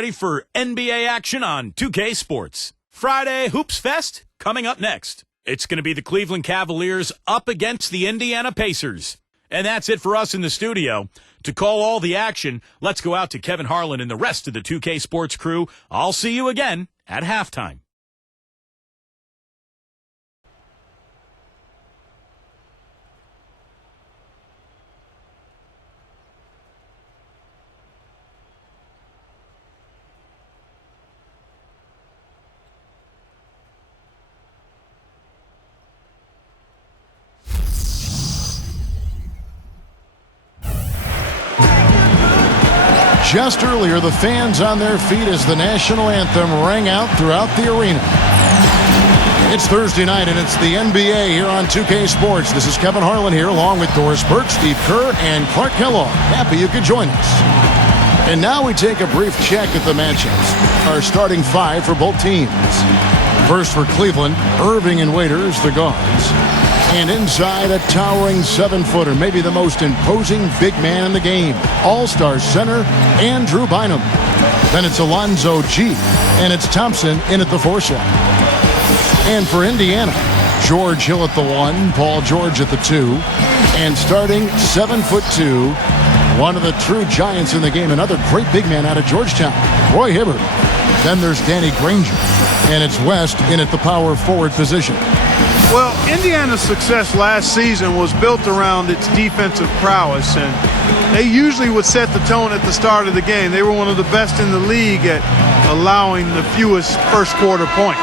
Ready for NBA action on 2K Sports. Friday Hoops Fest coming up next. It's going to be the Cleveland Cavaliers up against the Indiana Pacers. And that's it for us in the studio. To call all the action, let's go out to Kevin Harlan and the rest of the 2K Sports crew. I'll see you again at halftime. Just earlier, the fans on their feet as the national anthem rang out throughout the arena. It's Thursday night, and it's the NBA here on 2K Sports. This is Kevin Harlan here, along with Doris Burke, Steve Kerr, and Clark Kellogg. Happy you could join us. And now we take a brief check at the matchups. Our starting five for both teams. First for Cleveland, Irving and Waiters, the guards. And inside, a towering 7-footer, maybe the most imposing big man in the game. All-star center, Andrew Bynum. Then it's Alonzo G. And it's Thompson in at the 4 slot. And for Indiana, George Hill at the 1, Paul George at the 2. And starting 7'2", one of the true giants in the game, another great big man out of Georgetown, Roy Hibbert. Then there's Danny Granger. And it's West in at the power forward position. Well, Indiana's success last season was built around its defensive prowess, and they usually would set the tone at the start of the game. They were one of the best in the league at allowing the fewest first quarter points.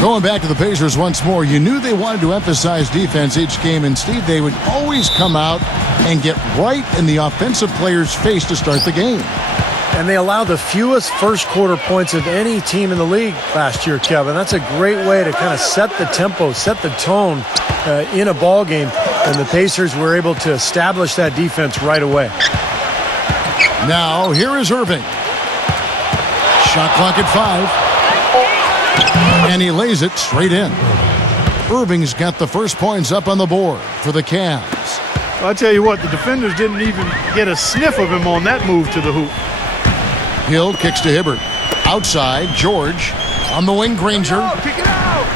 Going back to the Pacers once more, you knew they wanted to emphasize defense each game, and Steve, they would always come out and get right in the offensive player's face to start the game. And they allowed the fewest first quarter points of any team in the league last year, Kevin. That's a great way to kind of set the tempo, set the tone in a ball game, and the Pacers were able to establish that defense right away. Now, here is Irving. Shot clock at 5. And he lays it straight in. Irving's got the first points up on the board for the Cavs. Well, I'll tell you what, the defenders didn't even get a sniff of him on that move to the hoop. Hill kicks to Hibbert. Outside, George. On the wing, Granger. Kick it out.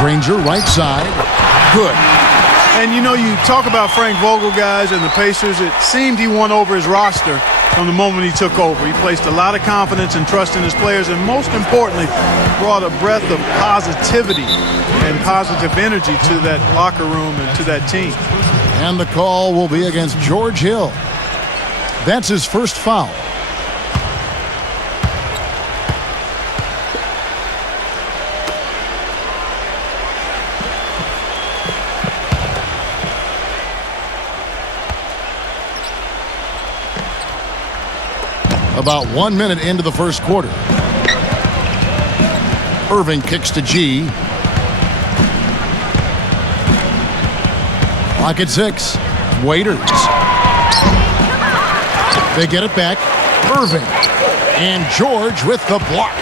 Granger, right side. Good. And, you know, you talk about Frank Vogel, guys, and the Pacers. It seemed he won over his roster from the moment he took over. He placed a lot of confidence and trust in his players, and most importantly, brought a breath of positivity and positive energy to that locker room and to that team. And the call will be against George Hill. That's his first foul. About 1 minute into the first quarter. Irving kicks to G. Clock at 6. Waiters. They get it back. Irving. And George with the block.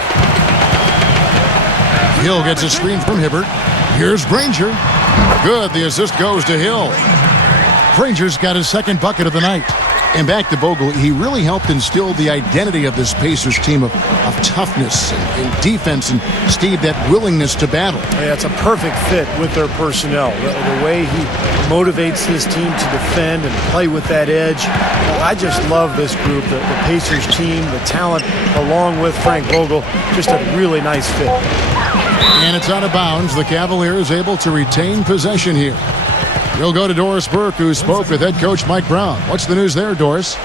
Hill gets a screen from Hibbert. Here's Granger. Good. The assist goes to Hill. Granger's got his second bucket of the night. And back to Vogel, he really helped instill the identity of this Pacers team of toughness and defense, and Steve, that willingness to battle. Yeah, it's a perfect fit with their personnel. The way he motivates this team to defend and play with that edge. I just love this group, the Pacers team, the talent, along with Frank Vogel. Just a really nice fit. And it's out of bounds. The Cavaliers able to retain possession here. We'll go to Doris Burke, who spoke with head coach Mike Brown. What's the news there, Doris?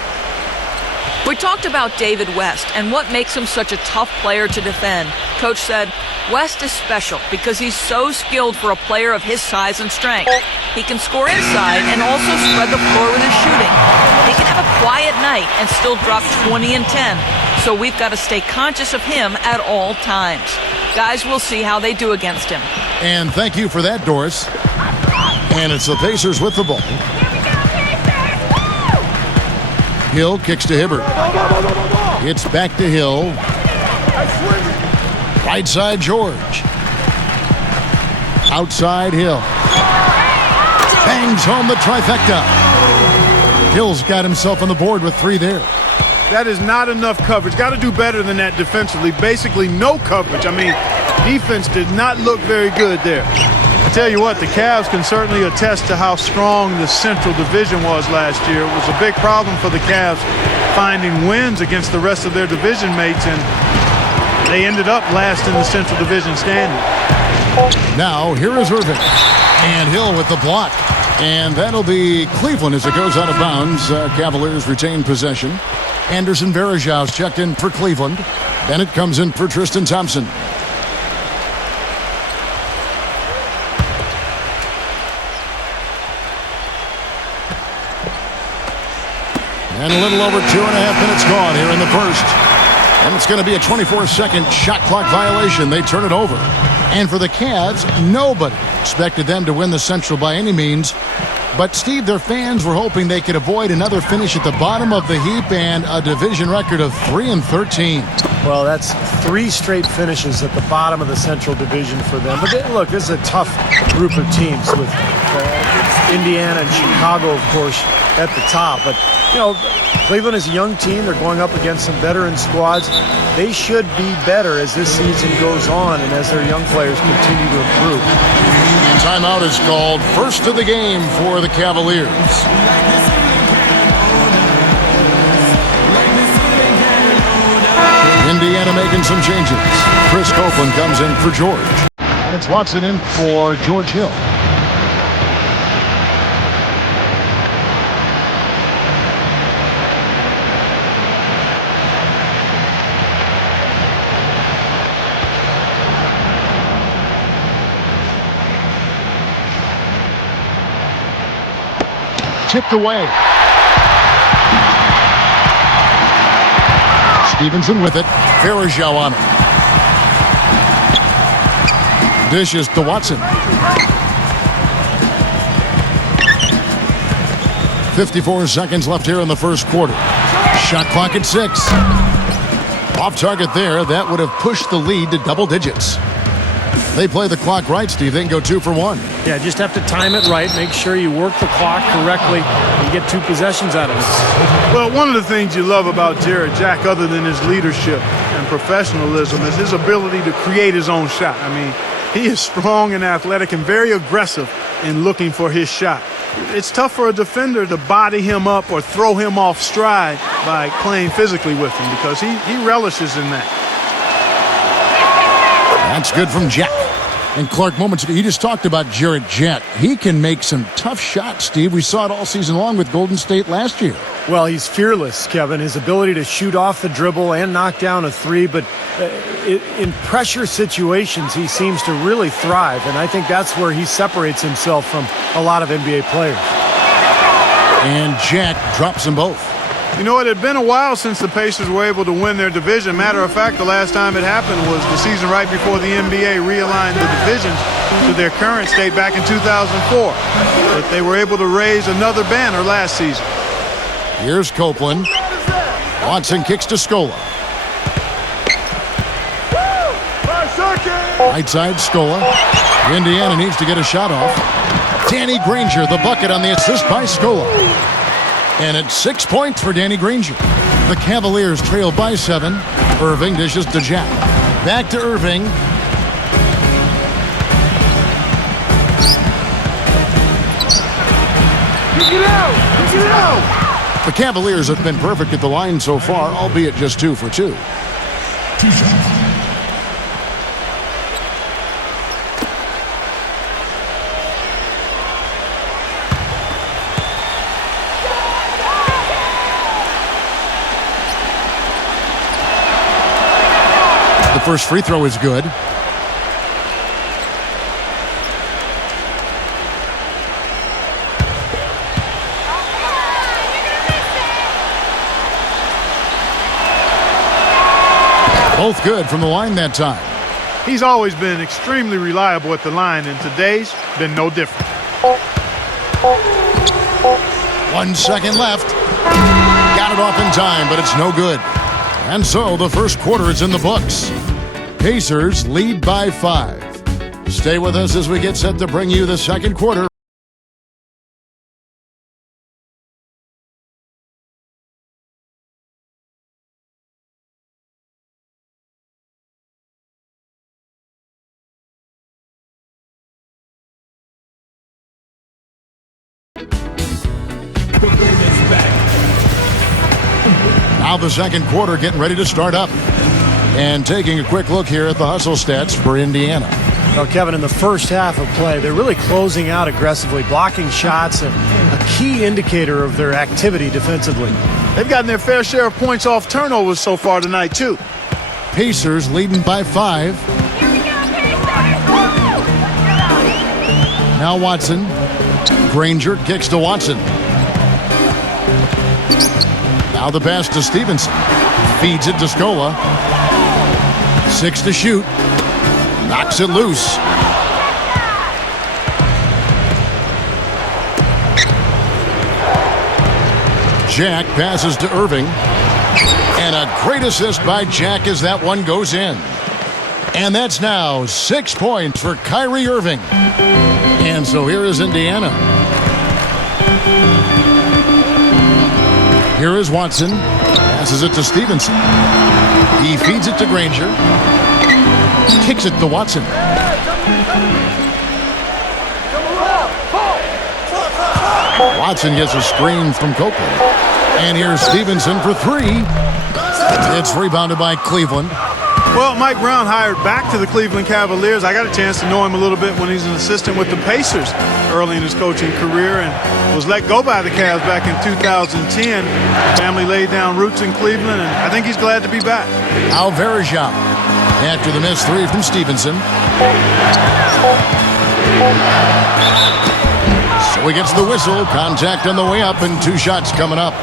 We talked about David West and what makes him such a tough player to defend. Coach said, West is special because he's so skilled for a player of his size and strength. He can score inside and also spread the floor with his shooting. He can have a quiet night and still drop 20 and 10. So we've got to stay conscious of him at all times. Guys, we'll see how they do against him. And thank you for that, Doris. And it's the Pacers with the ball. Hill kicks to Hibbert. It's back to Hill. Right side, George. Outside, Hill. Bangs home the trifecta. Hill's got himself on the board with 3 there. That is not enough coverage. Got to do better than that defensively. Basically no coverage. I mean, defense did not look very good there. I tell you what, the Cavs can certainly attest to how strong the Central Division was last year. It was a big problem for the Cavs finding wins against the rest of their division mates, and they ended up last in the Central Division standing. Now, here is Irving. And Hill with the block. And that'll be Cleveland as it goes out of bounds. Cavaliers retain possession. Anderson Varejau's checked in for Cleveland. Bennett comes in for Tristan Thompson. And a little over 2.5 minutes gone here in the first. And it's going to be a 24-second shot clock violation. They turn it over. And for the Cavs, nobody expected them to win the Central by any means. But, Steve, their fans were hoping they could avoid another finish at the bottom of the heap and a division record of 3-13. Well, that's 3 straight finishes at the bottom of the Central Division for them. But look, this is a tough group of teams with Indiana and Chicago, of course, at the top. But, you know, Cleveland is a young team. They're going up against some veteran squads. They should be better as this season goes on and as their young players continue to improve. Timeout is called. First of the game for the Cavaliers. Indiana making some changes. Chris Copeland comes in for George. And it's Watson in for George Hill. Tipped away. Stevenson with it. Varejau on it. Dishes to Watson. 54 seconds left here in the first quarter. Shot clock at 6. Off target there. That would have pushed the lead to double digits. They play the clock right, Steve. They can go 2 for 1. Yeah, just have to time it right. Make sure you work the clock correctly and get 2 possessions out of it. Well, one of the things you love about Jarrett Jack, other than his leadership and professionalism, is his ability to create his own shot. I mean, he is strong and athletic and very aggressive in looking for his shot. It's tough for a defender to body him up or throw him off stride by playing physically with him because he relishes in that. That's good from Jack. And Clark, moments ago, he just talked about Jarrett Jack. He can make some tough shots, Steve. We saw it all season long with Golden State last year. Well, he's fearless, Kevin. His ability to shoot off the dribble and knock down a 3, but in pressure situations, he seems to really thrive, and I think that's where he separates himself from a lot of NBA players. And Jack drops them both. You know, it had been a while since the Pacers were able to win their division. Matter of fact, the last time it happened was the season right before the NBA realigned the divisions to their current state back in 2004. But they were able to raise another banner last season. Here's Copeland. Watson kicks to Scola. Right side, Scola. Indiana needs to get a shot off. Danny Granger, the bucket on the assist by Scola. And it's 6 points for Danny Granger. The Cavaliers trail by 7. Irving dishes to Jack. Back to Irving. Get it out! The Cavaliers have been perfect at the line so far, albeit just 2 for 2. The first free throw is good. Both good from the line that time. He's always been extremely reliable at the line, and today's been no different. 1 second left. Got it off in time, but it's no good. And so the first quarter is in the books. Pacers lead by 5. Stay with us as we get set to bring you the second quarter. Now the second quarter getting ready to start up. And taking a quick look here at the hustle stats for Indiana. Well, Kevin, in the first half of play, they're really closing out aggressively, blocking shots, a key indicator of their activity defensively. They've gotten their fair share of points off turnovers so far tonight, too. Pacers leading by 5. Now Watson. Granger kicks to Watson. Now the pass to Stevenson. Feeds it to Scola. 6 to shoot. Knocks it loose. Jack passes to Irving. And a great assist by Jack as that one goes in. And that's now 6 points for Kyrie Irving. And so here is Indiana. Here is Watson. Passes it to Stevenson. He feeds it to Granger. Kicks it to Watson. Watson gets a screen from Copeland. And here's Stevenson for 3. It's rebounded by Cleveland. Well, Mike Brown hired back to the Cleveland Cavaliers. I got a chance to know him a little bit when he's an assistant with the Pacers early in his coaching career and was let go by the Cavs back in 2010. Family laid down roots in Cleveland, and I think he's glad to be back. Alvarejao after the missed 3 from Stevenson. So he gets the whistle. Contact on the way up and 2 shots coming up.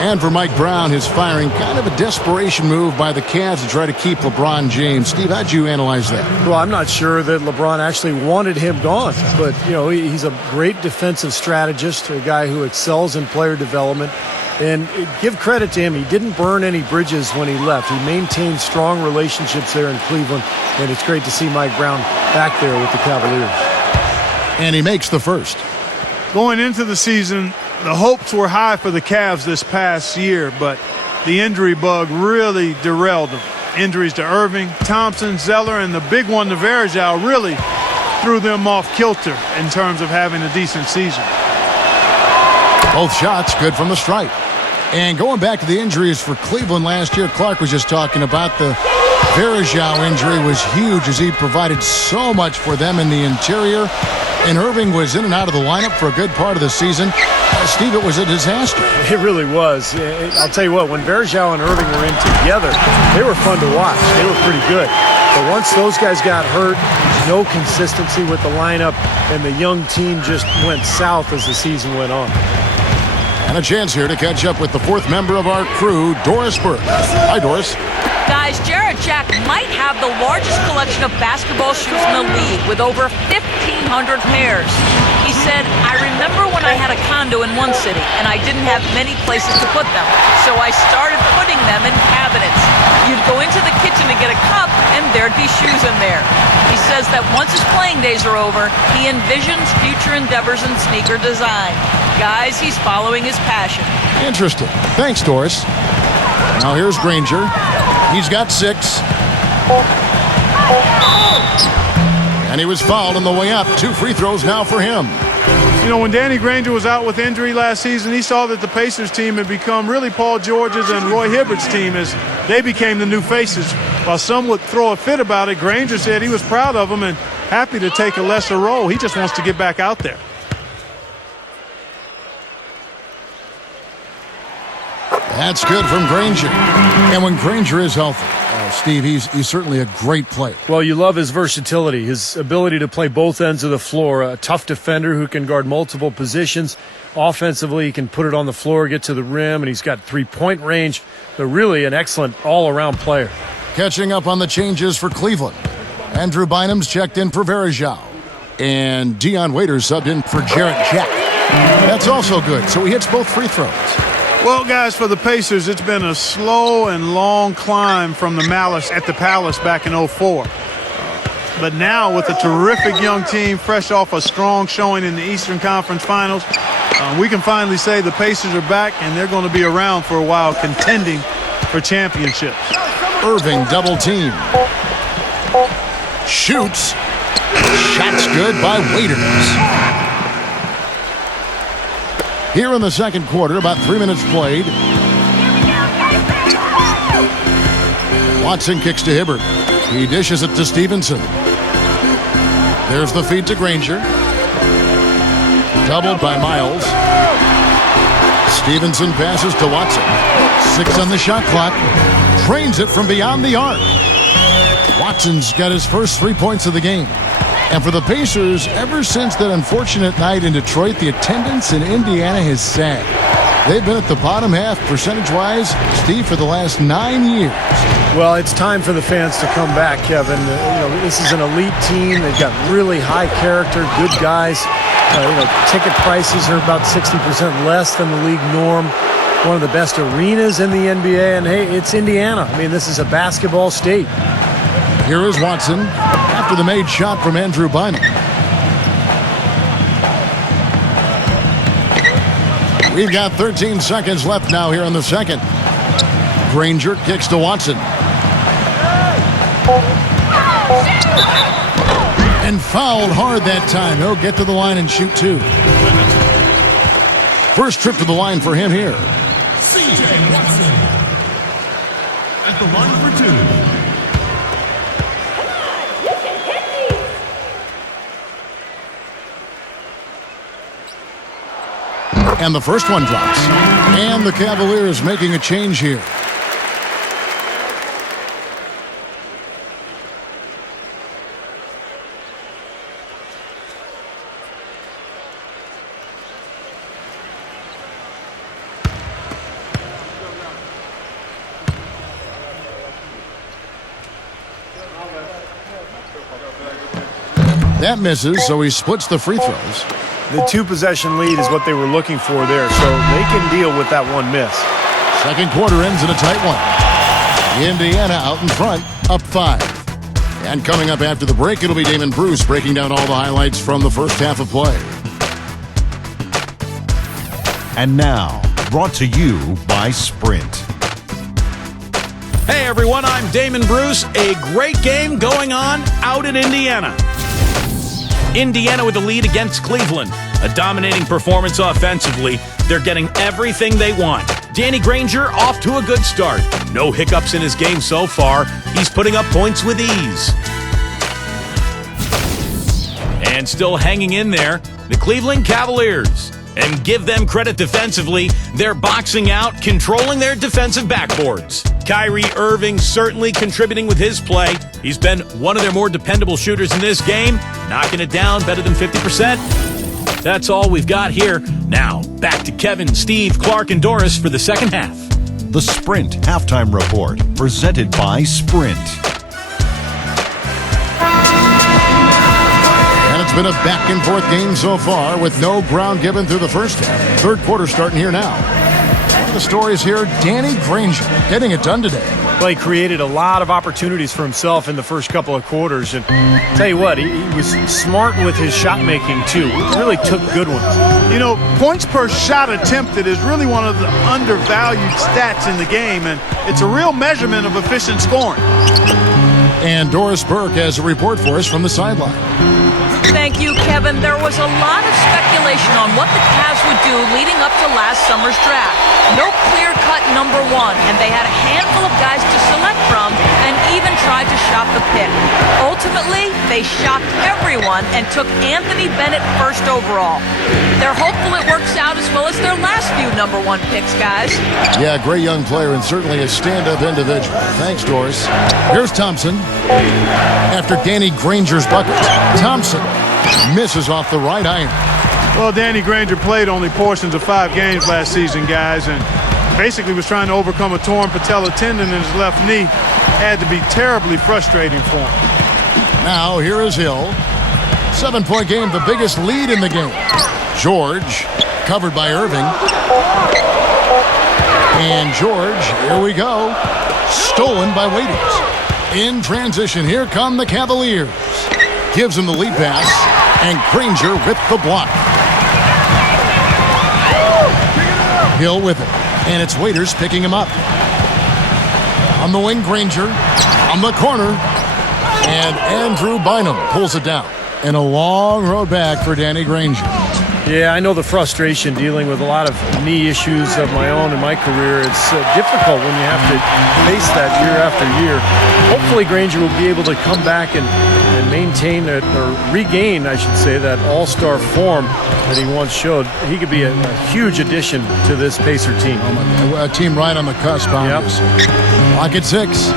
And for Mike Brown, his firing, kind of a desperation move by the Cavs to try to keep LeBron James. Steve, how'd you analyze that? Well, I'm not sure that LeBron actually wanted him gone, but, you know, he's a great defensive strategist, a guy who excels in player development. And give credit to him, he didn't burn any bridges when he left. He maintained strong relationships there in Cleveland, and it's great to see Mike Brown back there with the Cavaliers. And he makes the first. Going into the season, the hopes were high for the Cavs this past year, but the injury bug really derailed them. Injuries to Irving, Thompson, Zeller, and the big one, Varejao, really threw them off kilter in terms of having a decent season. Both shots good from the stripe. And going back to the injuries for Cleveland last year, Clark was just talking about the Varejao injury was huge as he provided so much for them in the interior. And Irving was in and out of the lineup for a good part of the season. Steve, it was a disaster. It really was. I'll tell you what, when Varejao and Irving were in together, they were fun to watch. They were pretty good. But once those guys got hurt, no consistency with the lineup, and the young team just went south as the season went on. And a chance here to catch up with the 4th member of our crew, Doris Burke. Hi, Doris. Guys, Jarrett Jack might have the largest collection of basketball shoes in the league with over 1,500 pairs. He said, I remember when I had a condo in one city and I didn't have many places to put them, so I started putting them in cabinets. You'd go into the kitchen to get a cup and there'd be shoes in there. He says that once his playing days are over, he envisions future endeavors in sneaker design. Guys, he's following his passion. Interesting. Thanks, Doris. Now here's Granger. He's got 6. And he was fouled on the way up. 2 free throws now for him. You know, when Danny Granger was out with injury last season, he saw that the Pacers team had become really Paul George's and Roy Hibbert's team as they became the new faces. While some would throw a fit about it, Granger said he was proud of them and happy to take a lesser role. He just wants to get back out there. That's good from Granger. And when Granger is healthy, Steve, he's certainly a great player. Well, you love his versatility, his ability to play both ends of the floor, a tough defender who can guard multiple positions. Offensively, he can put it on the floor, get to the rim, and he's got three-point range. So really an excellent all-around player. Catching up on the changes for Cleveland. Andrew Bynum's checked in for Varejao. And Dion Waiters subbed in for Jarrett Jack. That's also good, so he hits both free throws. Well, guys, for the Pacers, it's been a slow and long climb from the Malice at the Palace back in '04. But now with a terrific young team fresh off a strong showing in the Eastern Conference Finals, we can finally say the Pacers are back and they're going to be around for a while contending for championships. Irving double team. Shoots. Shot's good by Waiters. Here in the second quarter, about 3 minutes played. Watson kicks to Hibbert. He dishes it to Stevenson. There's the feed to Granger. Doubled by Miles. Stevenson passes to Watson. 6 on the shot clock. Trains it from beyond the arc. Watson's got his first 3 points of the game. And for the Pacers, ever since that unfortunate night in Detroit, the attendance in Indiana has sagged. They've been at the bottom half percentage-wise, Steve, for the last 9 years. Well, it's time for the fans to come back, Kevin. This is an elite team. They've got really high character, good guys. Ticket prices are about 60% less than the league norm. One of the best arenas in the NBA, and hey, it's Indiana. I mean, this is a basketball state. Here is Watson after the made shot from Andrew Bynum. We've got 13 seconds left now here in the second. Granger kicks to Watson. And fouled hard that time. He'll get to the line and shoot 2. First trip to the line for him here. C.J. Watson at the line for 2. And the first one drops. And the Cavaliers making a change here. That misses, so he splits the free throws. The 2-possession lead is what they were looking for there, so they can deal with that one miss. Second quarter ends in a tight one. Indiana out in front, up 5. And coming up after the break, it'll be Damon Bruce breaking down all the highlights from the first half of play. And now, brought to you by Sprint. Hey everyone, I'm Damon Bruce. A great game going on out in Indiana. Indiana with the lead against Cleveland. A dominating performance offensively. They're getting everything they want. Danny Granger off to a good start. No hiccups in his game so far. He's putting up points with ease. And still hanging in there, the Cleveland Cavaliers. And give them credit defensively. They're boxing out, controlling their defensive backboards. Kyrie Irving certainly contributing with his play. He's been one of their more dependable shooters in this game, knocking it down better than 50%. That's all we've got here. Now, back to Kevin, Steve, Clark, and Doris for the second half. The Sprint Halftime Report, presented by Sprint. And it's been a back-and-forth game so far with no ground given through the first half. Third quarter starting here now. One of the stories here, Danny Granger getting it done today. Well, he created a lot of opportunities for himself in the first couple of quarters. And tell you what, he was smart with his shot making, too. He really took good ones. Points per shot attempted is really one of the undervalued stats in the game, and it's a real measurement of efficient scoring. And Doris Burke has a report for us from the sideline. Thank you, Kevin. There was a lot of speculation on what the Cavs would do leading up to last summer's draft. No clear-cut number one, and they had a handful of guys to select from and even tried to shop the pick. Ultimately, they shocked everyone and took Anthony Bennett first overall. They're hopeful it works out as well as their last few number one picks, guys. Yeah, great young player and certainly a stand-up individual. Thanks, Doris. Here's Thompson. After Danny Granger's bucket, Thompson misses off the right iron. Well, Danny Granger played only portions of 5 games last season, guys, and basically was trying to overcome a torn patella tendon in his left knee. Had to be terribly frustrating for him. Now, here is Hill. 7-point game, the biggest lead in the game. George, covered by Irving. And George, here we go. Stolen by Waiters. In transition, here come the Cavaliers. Gives him the lead pass, and Granger with the block. Hill with it, and it's Waiters picking him up. On the wing, Granger. On the corner, and Andrew Bynum pulls it down. And a long road back for Danny Granger. Yeah, I know the frustration dealing with a lot of knee issues of my own in my career. It's difficult when you have to face that year after year. Hopefully Granger will be able to come back and maintain it, or regain, I should say, that all-star form that he once showed. He could be a huge addition to this Pacer team. A team right on the cusp on this. Lock at 6.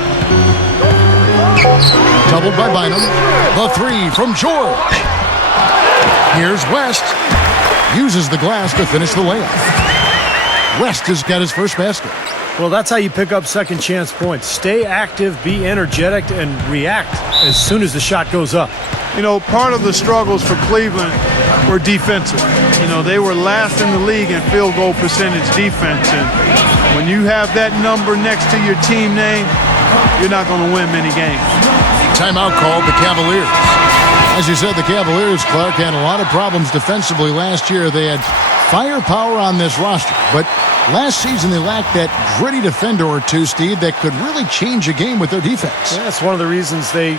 Doubled by Bynum. The 3 from George. Here's West. Uses the glass to finish the layup. West has got his first basket. Well, that's how you pick up second chance points. Stay active, be energetic, and react as soon as the shot goes up. You know, part of the struggles for Cleveland were defensive. You know, they were last in the league in field goal percentage defense. And when you have that number next to your team name, you're not going to win many games. Timeout called the Cavaliers. As you said, the Cavaliers, Clark, had a lot of problems defensively last year. They had firepower on this roster, but last season they lacked that gritty defender or two, Steve, that could really change a game with their defense. Yeah, that's one of the reasons they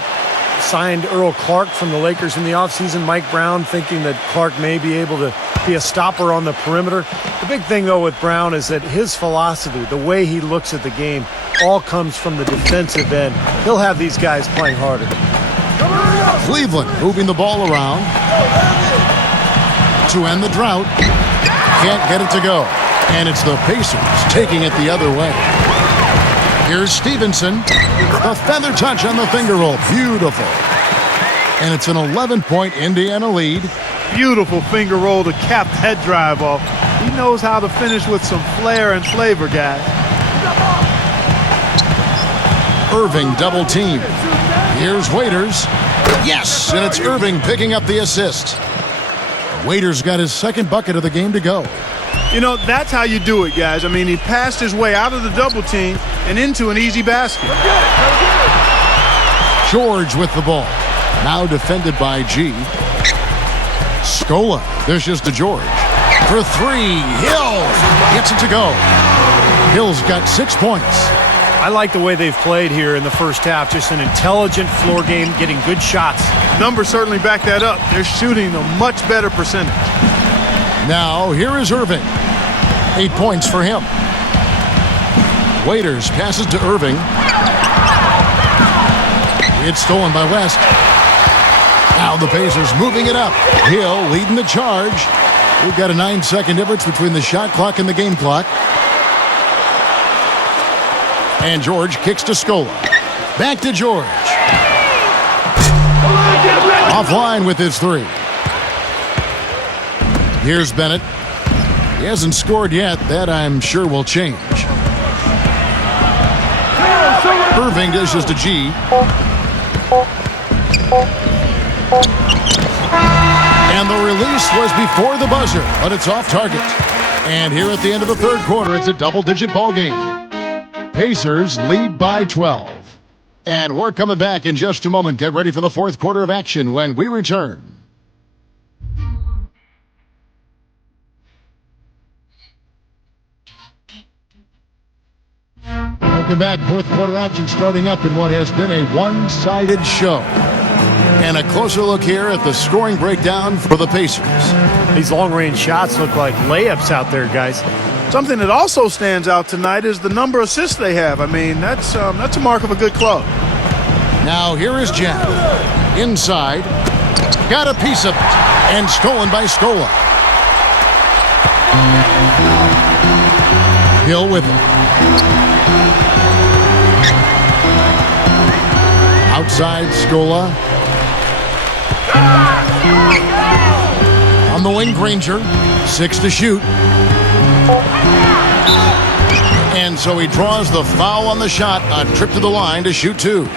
signed Earl Clark from the Lakers in the offseason. Mike Brown thinking that Clark may be able to be a stopper on the perimeter. The big thing, though, with Brown is that his philosophy, the way he looks at the game, all comes from the defensive end. He'll have these guys playing harder. Cleveland moving the ball around to end the drought. Can't get it to go. And it's the Pacers taking it the other way. Here's Stevenson. The feather touch on the finger roll. Beautiful. And it's an 11-point Indiana lead. Beautiful finger roll to cap that drive off. He knows how to finish with some flair and flavor, guys. Irving double team. Here's Waiters. Yes, and it's Irving picking up the assist. Waiters got his second bucket of the game to go. You know, that's how you do it, guys. I mean, he passed his way out of the double team and into an easy basket. George with the ball. Now defended by G. Scola dishes to George. For 3, Hill gets it to go. Hill's got 6 points. I like the way they've played here in the first half. Just an intelligent floor game, getting good shots. Numbers certainly back that up. They're shooting a much better percentage. Now, here is Irving. 8 points for him. Waiters passes to Irving. It's stolen by West. Now the Pacers moving it up. Hill leading the charge. We've got a 9-second difference between the shot clock and the game clock. And George kicks to Scola. Back to George. Offline with his 3. Here's Bennett. He hasn't scored yet. That, I'm sure, will change. Irving dishes to G. And the release was before the buzzer, but it's off target. And here at the end of the third quarter, it's a double-digit ball game. Pacers lead by 12. And we're coming back in just a moment. Get ready for the fourth quarter of action when we return. Welcome back. Fourth quarter action starting up in what has been a one-sided show. And a closer look here at the scoring breakdown for the Pacers. These long-range shots look like layups out there, guys. Something that also stands out tonight is the number of assists they have. I mean, that's a mark of a good club. Now here is Jack. Inside. Got a piece of it. And stolen by Scola. Hill with it. Outside Scola. On the wing, Granger. 6 to shoot. And so he draws the foul on the shot. A trip to the line to shoot 2.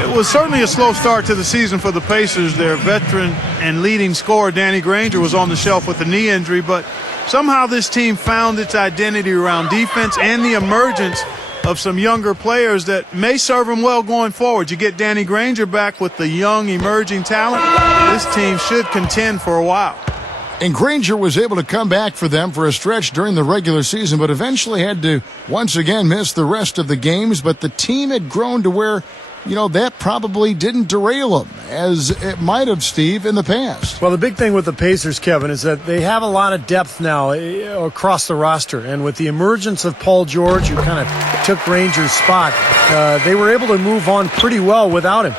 It was certainly a slow start to the season for the Pacers. Their veteran and leading scorer, Danny Granger, was on the shelf with a knee injury, but Somehow this team found its identity around defense and the emergence of some younger players that may serve them well going forward. You get Danny Granger back with the young emerging talent. This team should contend for a while. And Granger was able to come back for them for a stretch during the regular season, but eventually had to once again miss the rest of the games. But the team had grown to where, that probably didn't derail them as it might have, Steve, in the past. Well, the big thing with the Pacers, Kevin, is that they have a lot of depth now across the roster. And with the emergence of Paul George, who kind of took Granger's spot, they were able to move on pretty well without him.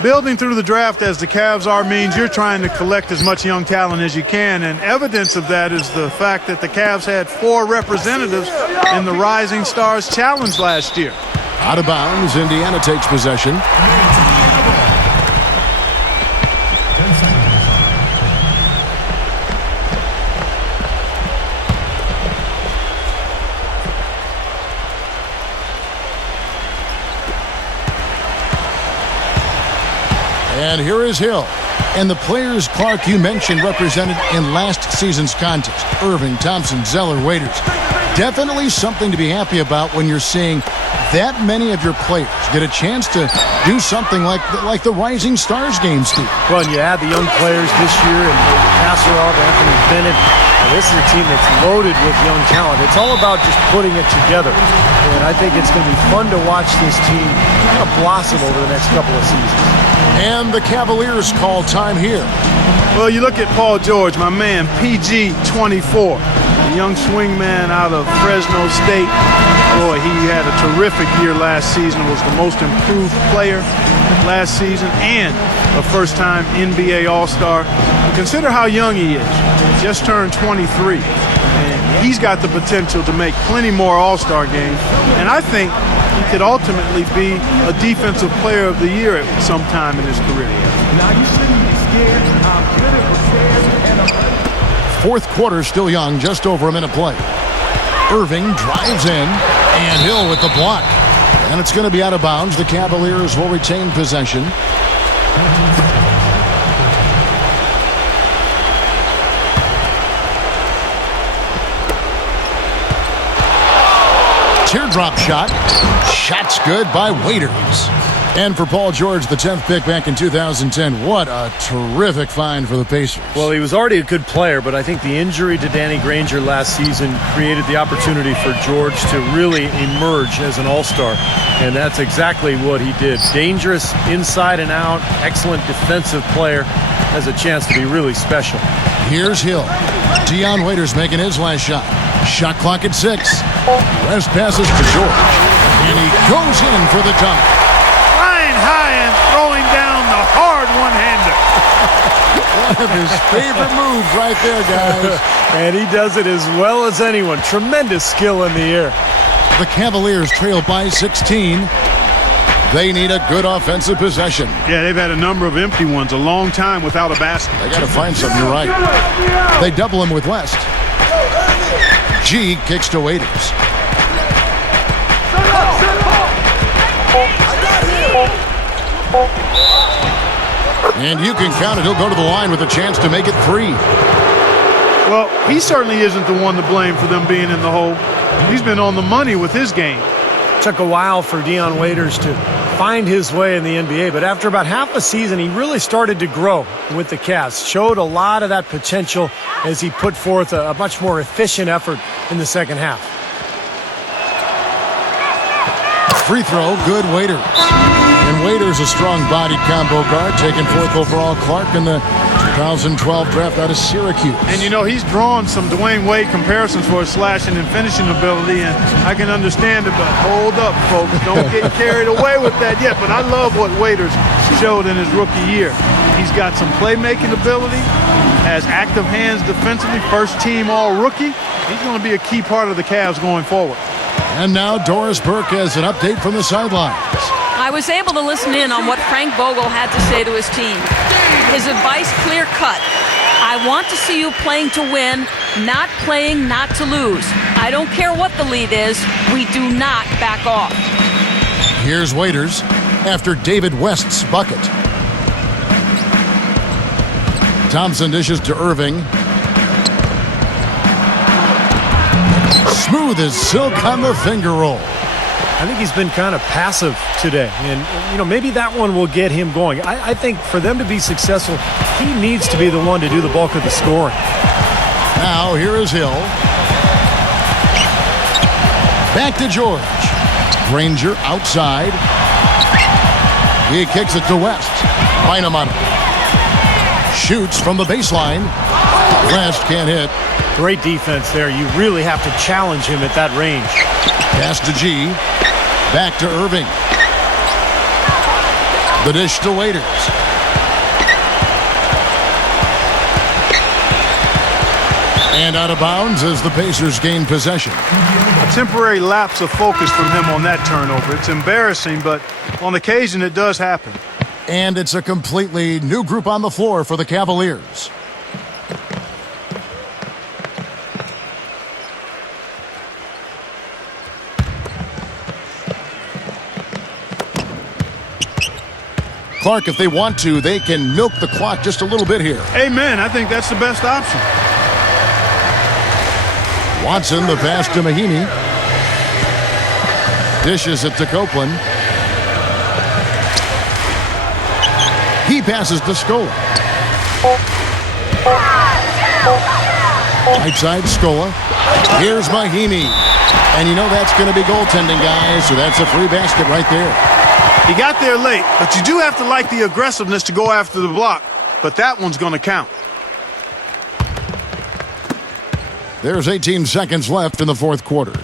Building through the draft as the Cavs are means you're trying to collect as much young talent as you can, and evidence of that is the fact that the Cavs had 4 representatives in the Rising Stars Challenge last year. Out of bounds, Indiana takes possession. And here is Hill. And the players, Clark, you mentioned represented in last season's contest. Irving, Thompson, Zeller, Waiters. Definitely something to be happy about when you're seeing that many of your players get a chance to do something like the Rising Stars game, Steve. Well, and you add the young players this year, and Kasparov, Anthony Bennett. This is a team that's loaded with young talent. It's all about just putting it together. And I think it's going to be fun to watch this team kind of blossom over the next couple of seasons. And the Cavaliers call time here. Well, you look at Paul George, my man, PG 24, the young swingman out of Fresno State. Boy, he had a terrific year last season, was the most improved player last season, and a first-time NBA All-Star. Consider how young he is. Just turned 23. And he's got the potential to make plenty more All-Star games. And I think he could ultimately be a Defensive Player of the Year at some time in his career. Now you shouldn't be scared. I'm good at prepared and Fourth quarter still young, just over a minute play. Irving drives in, and Hill with the block. And it's going to be out of bounds. The Cavaliers will retain possession. Teardrop shot. Shot's good by Waiters. And for Paul George, the 10th pick back in 2010, what a terrific find for the Pacers. Well, he was already a good player, but I think the injury to Danny Granger last season created the opportunity for George to really emerge as an all-star. And that's exactly what he did. Dangerous inside and out, excellent defensive player, has a chance to be really special. Here's Hill. Dion Waiters making his last shot. Shot clock at 6. West passes to George. And he goes in for the dunk. Flying high and throwing down the hard one-hander. One of his favorite moves right there, guys. And he does it as well as anyone. Tremendous skill in the air. The Cavaliers trail by 16. They need a good offensive possession. Yeah, they've had a number of empty ones, a long time without a basket. They got to find something, you're right. They double him with West. G kicks to Waiters. And you can count it. He'll go to the line with a chance to make it 3. Well, he certainly isn't the one to blame for them being in the hole. He's been on the money with his game. Took a while for Dion Waiters to find his way in the NBA, but after about half a season, he really started to grow with the Cavs. Showed a lot of that potential as he put forth a much more efficient effort in the second half. Free throw, good. Waiters. And Waiters, a strong-bodied combo guard, taking 4th overall. Clark in the 2012 draft out of Syracuse. And, you know, he's drawn some Dwayne Wade comparisons for his slashing and finishing ability, and I can understand it, but hold up, folks. Don't get carried away with that yet. But I love what Waiters showed in his rookie year. He's got some playmaking ability, has active hands defensively, first-team all-rookie. He's going to be a key part of the Cavs going forward. And now Doris Burke has an update from the sidelines. I was able to listen in on what Frank Vogel had to say to his team. His advice clear-cut. I want to see you playing to win, not playing not to lose. I don't care what the lead is. We do not back off. Here's Waiters after David West's bucket. Thompson dishes to Irving. Smooth as silk on the finger roll. I think he's been kind of passive today. And, maybe that one will get him going. I think for them to be successful, he needs to be the one to do the bulk of the scoring. Now, here is Hill. Back to George. Granger outside. He kicks it to West. Bynum on it. Shoots from the baseline. West can't hit. Great defense there. You really have to challenge him at that range. Pass to G. Back to Irving. The dish to Waiters. And out of bounds as the Pacers gain possession. A temporary lapse of focus from him on that turnover. It's embarrassing, but on occasion it does happen. And it's a completely new group on the floor for the Cavaliers. Clark, if they want to, they can milk the clock just a little bit here. Amen. I think that's the best option. Watson, the pass to Mahinmi. Dishes it to Copeland. He passes to Scola. Right side, Scola. Here's Mahinmi. And that's going to be goaltending, guys, so that's a free basket right there. He got there late, but you do have to like the aggressiveness to go after the block. But that one's going to count. There's 18 seconds left in the fourth quarter.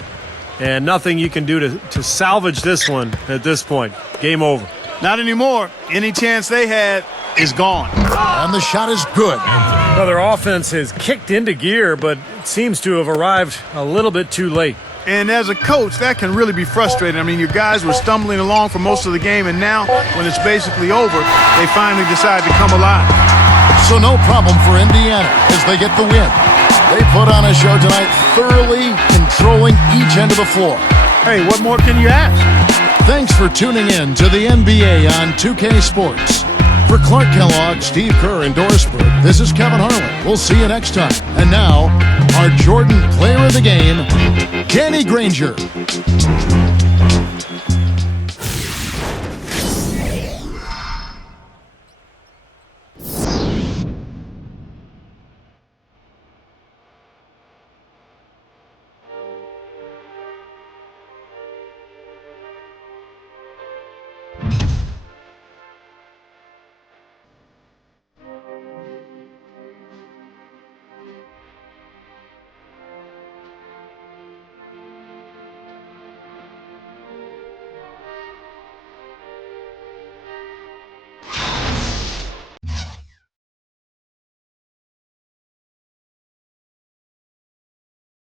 And nothing you can do to salvage this one at this point. Game over. Not anymore. Any chance they had is gone. And the shot is good. Well, their offense has kicked into gear, but it seems to have arrived a little bit too late. And as a coach, that can really be frustrating. I mean, your guys were stumbling along for most of the game, and now, when it's basically over, they finally decide to come alive. So no problem for Indiana as they get the win. They put on a show tonight, thoroughly controlling each end of the floor. Hey, what more can you ask? Thanks for tuning in to the NBA on 2K Sports. For Clark Kellogg, Steve Kerr, and Doris Burke, this is Kevin Harlan. We'll see you next time. And now, our Jordan Player of the Game, Danny Granger.